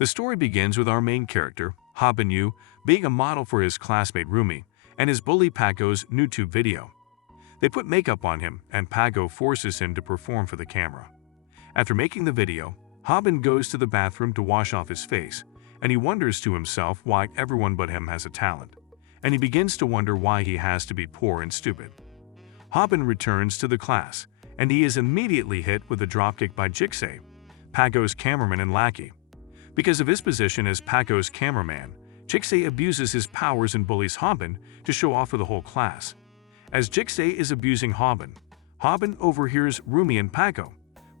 The story begins with our main character, Hobin Yoo, being a model for his classmate Rumi and his bully Paco's NewTube video. They put makeup on him and Paco forces him to perform for the camera. After making the video, Hobin goes to the bathroom to wash off his face, and he wonders to himself why everyone but him has a talent, and he begins to wonder why he has to be poor and stupid. Hobin returns to the class, and he is immediately hit with a dropkick by Jixay, Paco's cameraman and lackey. Because of his position as Paco's cameraman, Jixay abuses his powers and bullies Hobin to show off for the whole class. As Jixay is abusing Hobin, Hobin overhears Rumi and Paco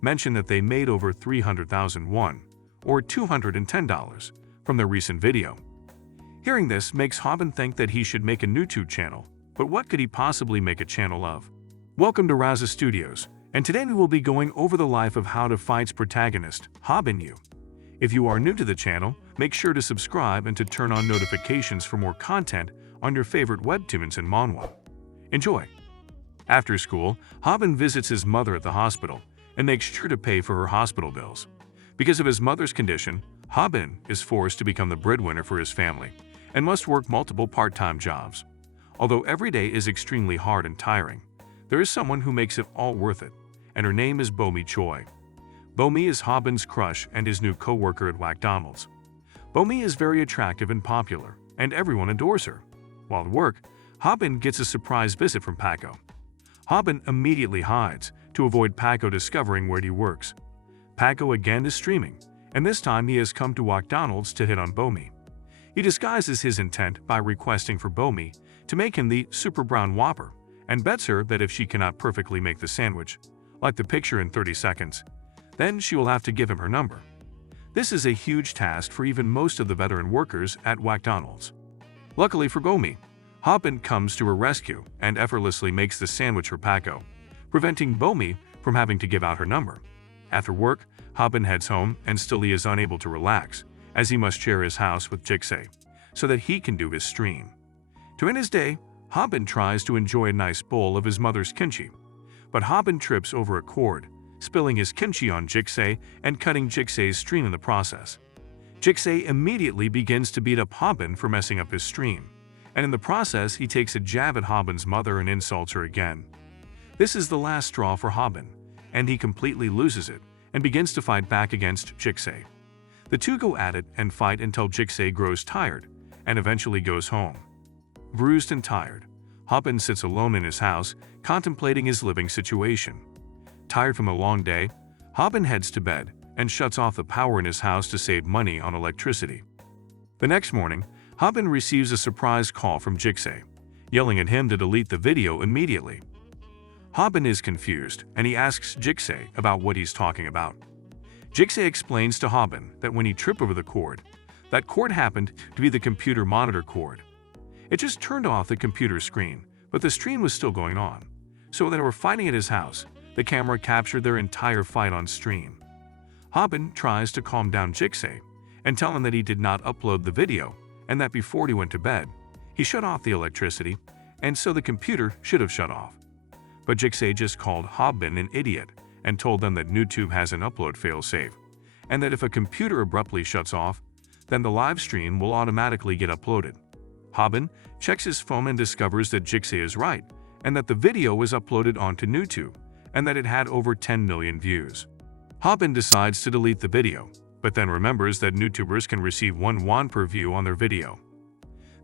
mention that they made over 300,000 won, or $210, from their recent video. Hearing this makes Hobin think that he should make a NewTube channel, but what could he possibly make a channel of? Welcome to Raza Studios, and today we will be going over the life of How to Fight's protagonist, Hobin Yoo. If you are new to the channel, make sure to subscribe and to turn on notifications for more content on your favorite webtoons and manhwa. Enjoy! After school, Hobin visits his mother at the hospital and makes sure to pay for her hospital bills. Because of his mother's condition, Hobin is forced to become the breadwinner for his family and must work multiple part-time jobs. Although every day is extremely hard and tiring, there is someone who makes it all worth it, and her name is Bomi Choi. Bomi is Hobin's crush and his new co-worker at McDonald's. Bomi is very attractive and popular, and everyone adores her. While at work, Hobin gets a surprise visit from Paco. Hobin immediately hides to avoid Paco discovering where he works. Paco again is streaming, and this time he has come to McDonald's to hit on Bomi. He disguises his intent by requesting for Bomi to make him the Super Brown Whopper and bets her that if she cannot perfectly make the sandwich, like the picture in 30 seconds, then she will have to give him her number. This is a huge task for even most of the veteran workers at McDonald's. Luckily for Bomi, Hobin comes to her rescue and effortlessly makes the sandwich for Paco, preventing Bomi from having to give out her number. After work, Hobin heads home and still he is unable to relax, as he must share his house with Jixay, so that he can do his stream. To end his day, Hobin tries to enjoy a nice bowl of his mother's kimchi, but Hobin trips over a cord, spilling his kimchi on Jixay and cutting Jixay's stream in the process. Jixay immediately begins to beat up Hobin for messing up his stream, and in the process he takes a jab at Hobin's mother and insults her again. This is the last straw for Hobin, and he completely loses it and begins to fight back against Jixay. The two go at it and fight until Jixay grows tired and eventually goes home. Bruised and tired, Hobin sits alone in his house, contemplating his living situation. Tired from a long day, Hobin heads to bed and shuts off the power in his house to save money on electricity. The next morning, Hobin receives a surprise call from Jixay, yelling at him to delete the video immediately. Hobin is confused and he asks Jixay about what he's talking about. Jixay explains to Hobin that when he tripped over the cord, that cord happened to be the computer monitor cord. It just turned off the computer screen, but the stream was still going on. So when they were fighting at his house, the camera captured their entire fight on stream. Hobin tries to calm down Jixay and tell him that he did not upload the video and that before he went to bed, he shut off the electricity, and so the computer should have shut off. But Jixay just called Hobin an idiot and told them that NewTube has an upload failsafe, and that if a computer abruptly shuts off, then the live stream will automatically get uploaded. Hobin checks his phone and discovers that Jixay is right, and that the video was uploaded onto NewTube, and that it had over 10 million views. Hobin decides to delete the video, but then remembers that NewTubers can receive 1 won per view on their video.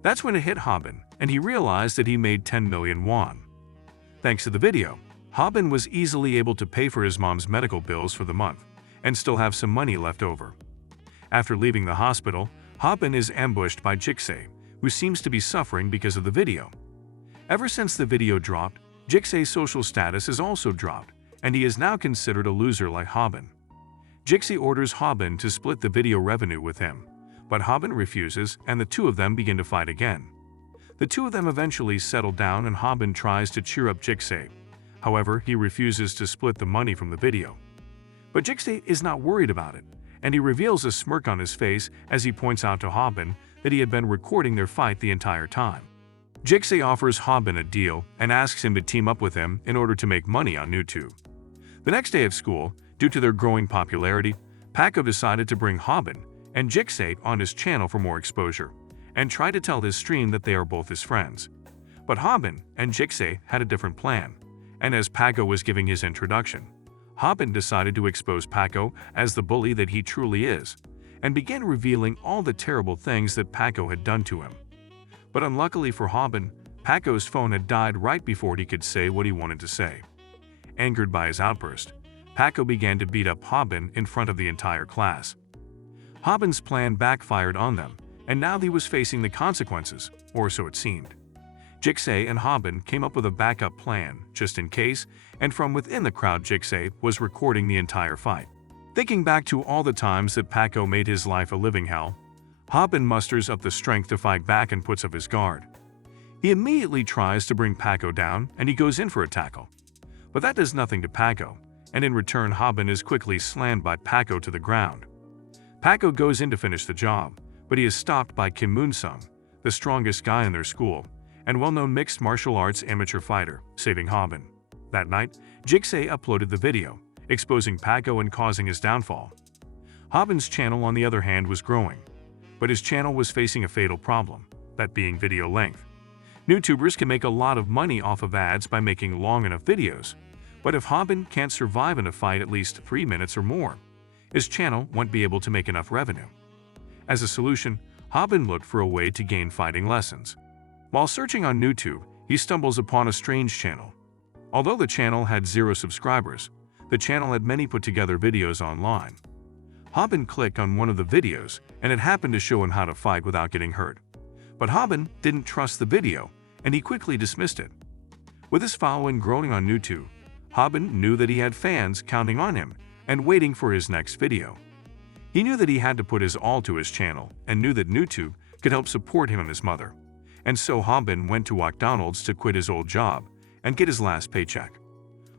That's when it hit Hobin, and he realized that he made 10 million won. Thanks to the video, Hobin was easily able to pay for his mom's medical bills for the month, and still have some money left over. After leaving the hospital, Hobin is ambushed by Jixay, who seems to be suffering because of the video. Ever since the video dropped, Jixay's social status has also dropped, and he is now considered a loser like Hobin. Jixay orders Hobin to split the video revenue with him, but Hobin refuses and the two of them begin to fight again. The two of them eventually settle down and Hobin tries to cheer up Jixay. However, he refuses to split the money from the video. But Jixay is not worried about it, and he reveals a smirk on his face as he points out to Hobin that he had been recording their fight the entire time. Jixay offers Hobin a deal and asks him to team up with him in order to make money on NewTube. The next day of school, due to their growing popularity, Paco decided to bring Hobin and Jigsae on his channel for more exposure, and tried to tell his stream that they are both his friends. But Hobin and Jigsae had a different plan, and as Paco was giving his introduction, Hobin decided to expose Paco as the bully that he truly is, and began revealing all the terrible things that Paco had done to him. But unluckily for Hobin, Paco's phone had died right before he could say what he wanted to say. Angered by his outburst, Paco began to beat up Hobin in front of the entire class. Hobin's plan backfired on them, and now he was facing the consequences, or so it seemed. Jigsae and Hobin came up with a backup plan, just in case, and from within the crowd Jigsae was recording the entire fight. Thinking back to all the times that Paco made his life a living hell, Hobin musters up the strength to fight back and puts up his guard. He immediately tries to bring Paco down, and he goes in for a tackle. But that does nothing to Paco, and in return Hobin is quickly slammed by Paco to the ground. Paco goes in to finish the job, but he is stopped by Kim Moon-sung, the strongest guy in their school, and well-known mixed martial arts amateur fighter, saving Hobin. That night, Jigsae uploaded the video, exposing Paco and causing his downfall. Hobin's channel, on the other hand, was growing, but his channel was facing a fatal problem, that being video length. NewTubers can make a lot of money off of ads by making long enough videos, but if Hobin can't survive in a fight at least 3 minutes or more, his channel won't be able to make enough revenue. As a solution, Hobin looked for a way to gain fighting lessons. While searching on NewTube, he stumbles upon a strange channel. Although the channel had 0 subscribers, the channel had many put together videos online. Hobin clicked on one of the videos, and it happened to show him how to fight without getting hurt. But Hobin didn't trust the video, and he quickly dismissed it. With his following growing on NewTube, Hobin knew that he had fans counting on him and waiting for his next video. He knew that he had to put his all to his channel and knew that NewTube could help support him and his mother. And so Hobin went to McDonald's to quit his old job and get his last paycheck.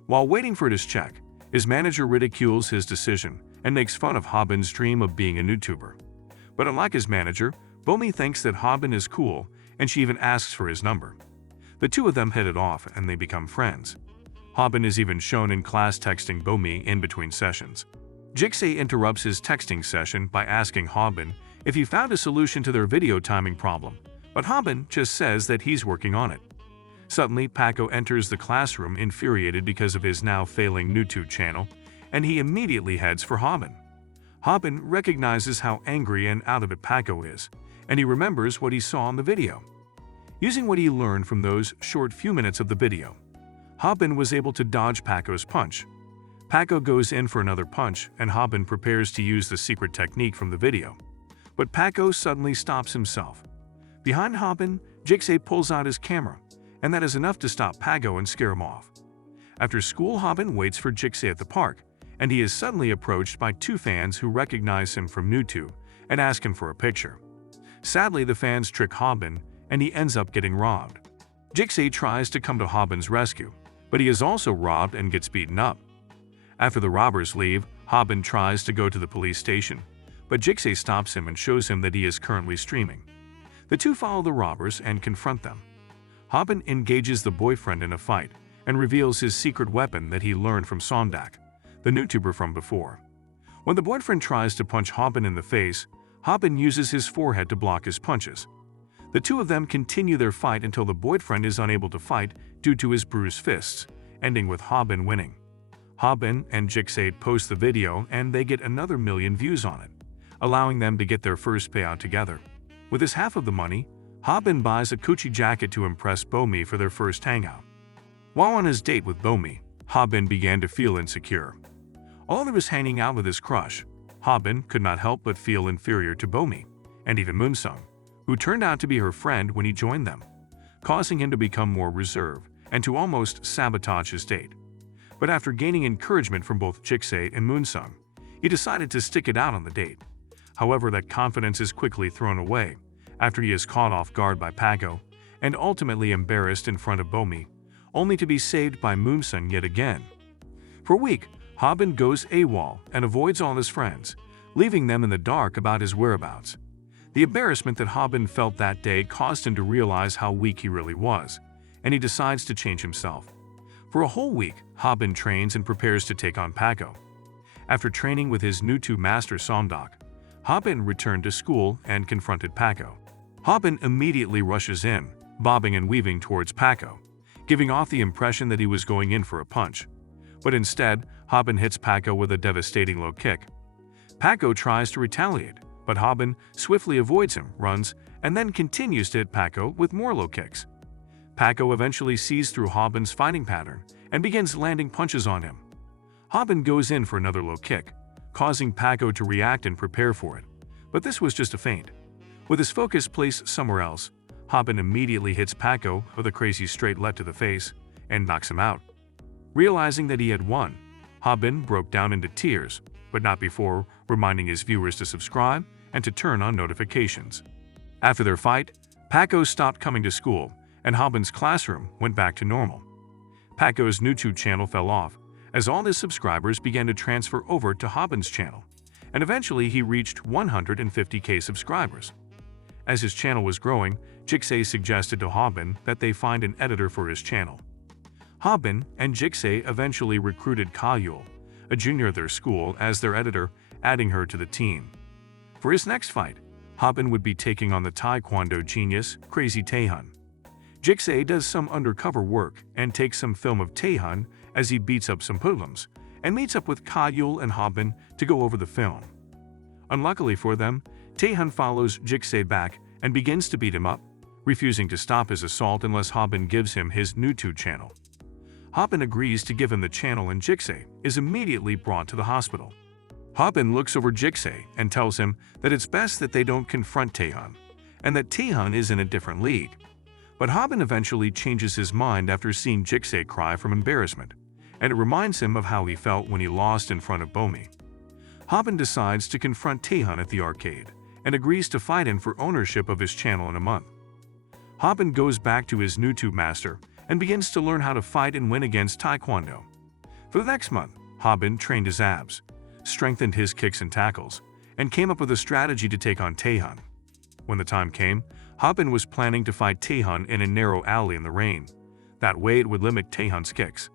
While waiting for his check, his manager ridicules his decision and makes fun of Hobin's dream of being a NewTuber. But unlike his manager, Bomi thinks that Hobin is cool, and she even asks for his number. The two of them hit it off and they become friends. Hobin is even shown in class texting Bomi in between sessions. Jigsae interrupts his texting session by asking Hobin if he found a solution to their video timing problem, but Hobin just says that he's working on it. Suddenly, Paco enters the classroom infuriated because of his now failing NewTube channel, and he immediately heads for Hobin. Hobin recognizes how angry and out of it Paco is, and he remembers what he saw in the video. Using what he learned from those short few minutes of the video, Hobin was able to dodge Paco's punch. Paco goes in for another punch, and Hobin prepares to use the secret technique from the video. But Paco suddenly stops himself. Behind Hobin, Jigsae pulls out his camera, and that is enough to stop Paco and scare him off. After school, Hobin waits for Jigsae at the park, and he is suddenly approached by 2 fans who recognize him from NewTube and ask him for a picture. Sadly, the fans trick Hobin, and he ends up getting robbed. Jigsae tries to come to Hobin's rescue, but he is also robbed and gets beaten up. After the robbers leave, Hobin tries to go to the police station, but Jigsae stops him and shows him that he is currently streaming. The two follow the robbers and confront them. Hobin engages the boyfriend in a fight and reveals his secret weapon that he learned from Sondak, the NewTuber from before. When the boyfriend tries to punch Hobin in the face, Hobin uses his forehead to block his punches. The two of them continue their fight until the boyfriend is unable to fight due to his bruised fists, ending with Hobin winning. Hobin and Jigsae post the video and they get another million views on it, allowing them to get their first payout together. With his half of the money, Hobin buys a Gucci jacket to impress Bomi for their first hangout. While on his date with Bomi, Hobin began to feel insecure. Although he was hanging out with his crush, Hobin could not help but feel inferior to Bomi, and even Moonsung, who turned out to be her friend when he joined them, causing him to become more reserved and to almost sabotage his date. But after gaining encouragement from both Jigsae and Moonsung, he decided to stick it out on the date. However, that confidence is quickly thrown away after he is caught off guard by Paco and ultimately embarrassed in front of Bomi, only to be saved by Moonsung yet again. For a week, Hobin goes AWOL and avoids all his friends, leaving them in the dark about his whereabouts. The embarrassment that Hobin felt that day caused him to realize how weak he really was, and he decides to change himself. For a whole week, Hobin trains and prepares to take on Paco. After training with his NewTube master Sondak, Hobin returned to school and confronted Paco. Hobin immediately rushes in, bobbing and weaving towards Paco, giving off the impression that he was going in for a punch. But instead, Hobin hits Paco with a devastating low kick. Paco tries to retaliate, but Hobin swiftly avoids him, runs, and then continues to hit Paco with more low kicks. Paco eventually sees through Hobin's fighting pattern and begins landing punches on him. Hobin goes in for another low kick, causing Paco to react and prepare for it. But this was just a feint. With his focus placed somewhere else, Hobin immediately hits Paco with a crazy straight left to the face and knocks him out. Realizing that he had won, Hobin broke down into tears, but not before reminding his viewers to subscribe and to turn on notifications. After their fight, Paco stopped coming to school, and Hobin's classroom went back to normal. Paco's NewTube channel fell off, as all his subscribers began to transfer over to Hobin's channel, and eventually he reached 150k subscribers. As his channel was growing, Jixay suggested to Hobin that they find an editor for his channel. Hobin and Jixay eventually recruited Taejun, a junior at their school, as their editor, adding her to the team. For his next fight, Hobin would be taking on the Taekwondo genius, Crazy Taejun. Jixay does some undercover work and takes some film of Taejun as he beats up some hoodlums, and meets up with Taejun and Hobin to go over the film. Unluckily for them, Taejun follows Jixay back and begins to beat him up, refusing to stop his assault unless Hobin gives him his NewTube channel. Hobin agrees to give him the channel, and Jixay is immediately brought to the hospital. Hobin looks over Jixay and tells him that it's best that they don't confront Taejun, and that Taejun is in a different league. But Hobin eventually changes his mind after seeing Jixay cry from embarrassment, and it reminds him of how he felt when he lost in front of Bomi. Hobin decides to confront Taejun at the arcade, and agrees to fight him for ownership of his channel in a month. Hobin goes back to his NewTube master and begins to learn how to fight and win against Taekwondo. For the next month, Hobin trained his abs, strengthened his kicks and tackles, and came up with a strategy to take on Taejun. When the time came, Hobin was planning to fight Taejun in a narrow alley in the rain. That way it would limit Taejun's kicks.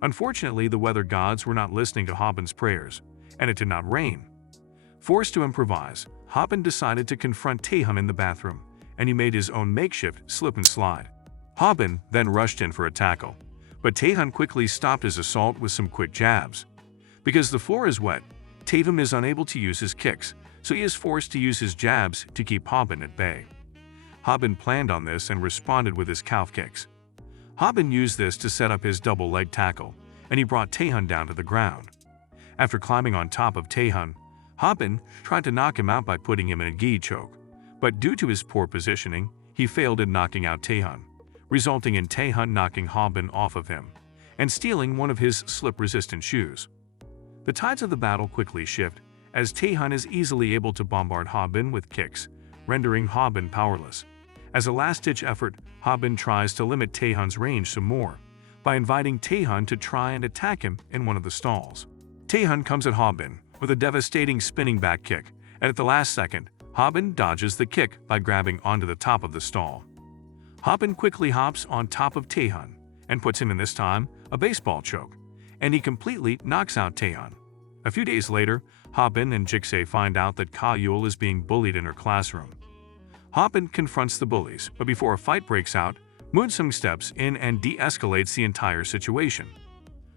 Unfortunately, the weather gods were not listening to Hobin's prayers, and it did not rain. Forced to improvise, Hobin decided to confront Taejun in the bathroom, and he made his own makeshift slip and slide. Hobin then rushed in for a tackle, but Taejun quickly stopped his assault with some quick jabs. Because the floor is wet, Taejun is unable to use his kicks, so he is forced to use his jabs to keep Hobin at bay. Hobin planned on this and responded with his calf kicks. Hobin used this to set up his double leg tackle, and he brought Taejun down to the ground. After climbing on top of Taejun, Hobin tried to knock him out by putting him in a gi choke, but due to his poor positioning, he failed in knocking out Taejun, resulting in Taejun knocking Hobin off of him and stealing one of his slip-resistant shoes. The tides of the battle quickly shift, as Taejun is easily able to bombard Hobin with kicks, rendering Hobin powerless. As a last-ditch effort, Hobin tries to limit Taejun's range some more by inviting Taejun to try and attack him in one of the stalls. Taejun comes at Hobin with a devastating spinning back kick, and at the last second, Hobin dodges the kick by grabbing onto the top of the stall. Hobin quickly hops on top of Taejun and puts him in, this time, a baseball choke, and he completely knocks out Taejun. A few days later, Hobin and Jixay find out that Taejun is being bullied in her classroom. Hobin confronts the bullies, but before a fight breaks out, Moonsung steps in and de-escalates the entire situation.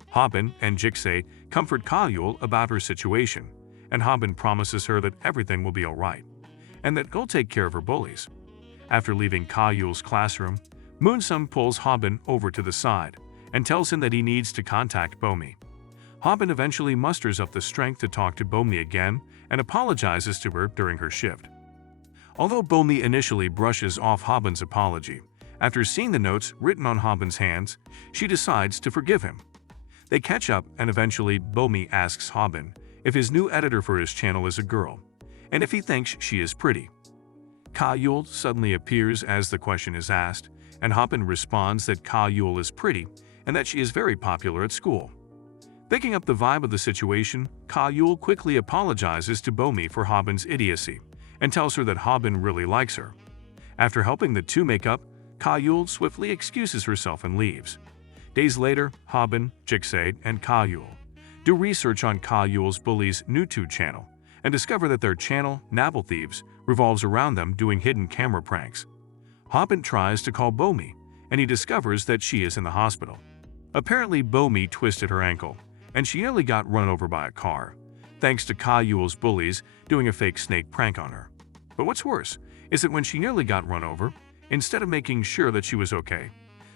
Hobin and Jixay comfort Taejun about her situation, and Hobin promises her that everything will be alright, and that he'll take care of her bullies. After leaving Taejun's classroom, Moonsung pulls Hobin over to the side and tells him that he needs to contact Bomi. Hobin eventually musters up the strength to talk to Bomi again and apologizes to her during her shift. Although Bomi initially brushes off Hobin's apology, after seeing the notes written on Hobin's hands, she decides to forgive him. They catch up, and eventually Bomi asks Hobin if his new editor for his channel is a girl, and if he thinks she is pretty. Taejun suddenly appears as the question is asked, and Hobin responds that Taejun is pretty and that she is very popular at school. Picking up the vibe of the situation, Taejun quickly apologizes to Bomi for Hobin's idiocy and tells her that Hobin really likes her. After helping the two make up, Taejun swiftly excuses herself and leaves. Days later, Hobin, Jixay, and Taejun do research on Taejun's Bullies' NewTube channel and discover that their channel, Navel Thieves, revolves around them doing hidden camera pranks. Hobin tries to call Bomi, and he discovers that she is in the hospital. Apparently, Bomi twisted her ankle, and she nearly got run over by a car, thanks to Ka-Yule's bullies doing a fake snake prank on her. But what's worse is that when she nearly got run over, instead of making sure that she was okay,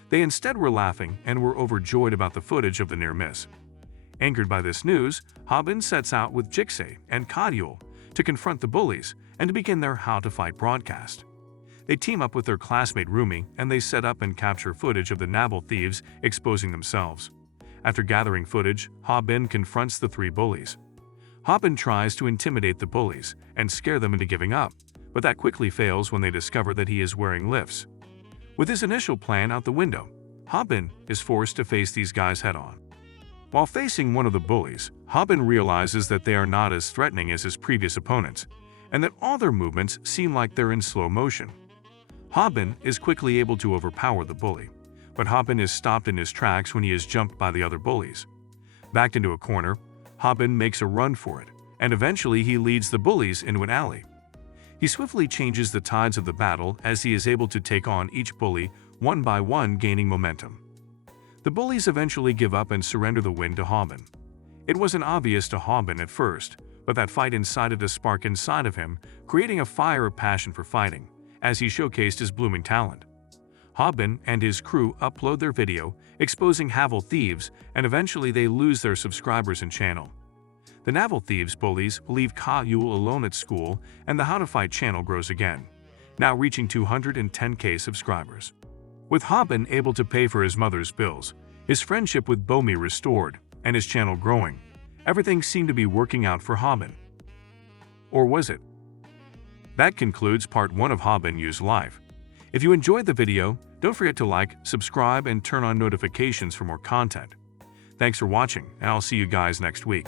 they instead were laughing and were overjoyed about the footage of the near miss. Angered by this news, Hobin sets out with Jixei and Ka-Yule to confront the bullies and to begin their How to Fight broadcast. They team up with their classmate Rumi and they set up and capture footage of the Navel Thieves exposing themselves. After gathering footage, Hobin confronts the 3 bullies. Hobin tries to intimidate the bullies and scare them into giving up, but that quickly fails when they discover that he is wearing lifts. With his initial plan out the window, Hobin is forced to face these guys head-on. While facing one of the bullies, Hobin realizes that they are not as threatening as his previous opponents, and that all their movements seem like they're in slow motion. Hobin is quickly able to overpower the bully, but Hobin is stopped in his tracks when he is jumped by the other bullies. Backed into a corner, Hobin makes a run for it, and eventually he leads the bullies into an alley. He swiftly changes the tides of the battle as he is able to take on each bully one by one, gaining momentum. The bullies eventually give up and surrender the win to Hobin. It wasn't obvious to Hobin at first, but that fight incited a spark inside of him, creating a fire of passion for fighting, as he showcased his blooming talent. Hobin and his crew upload their video exposing Navel Thieves, and eventually they lose their subscribers and channel. The Navel Thieves bullies leave Ka-Yule alone at school, and the How to Fight channel grows again, now reaching 210K subscribers. With Hobin able to pay for his mother's bills, his friendship with Bomi restored, and his channel growing, everything seemed to be working out for Hobin. Or was it? That concludes part 1 of Hobin Yoo's life. If you enjoyed the video, don't forget to like, subscribe, and turn on notifications for more content. Thanks for watching, and I'll see you guys next week.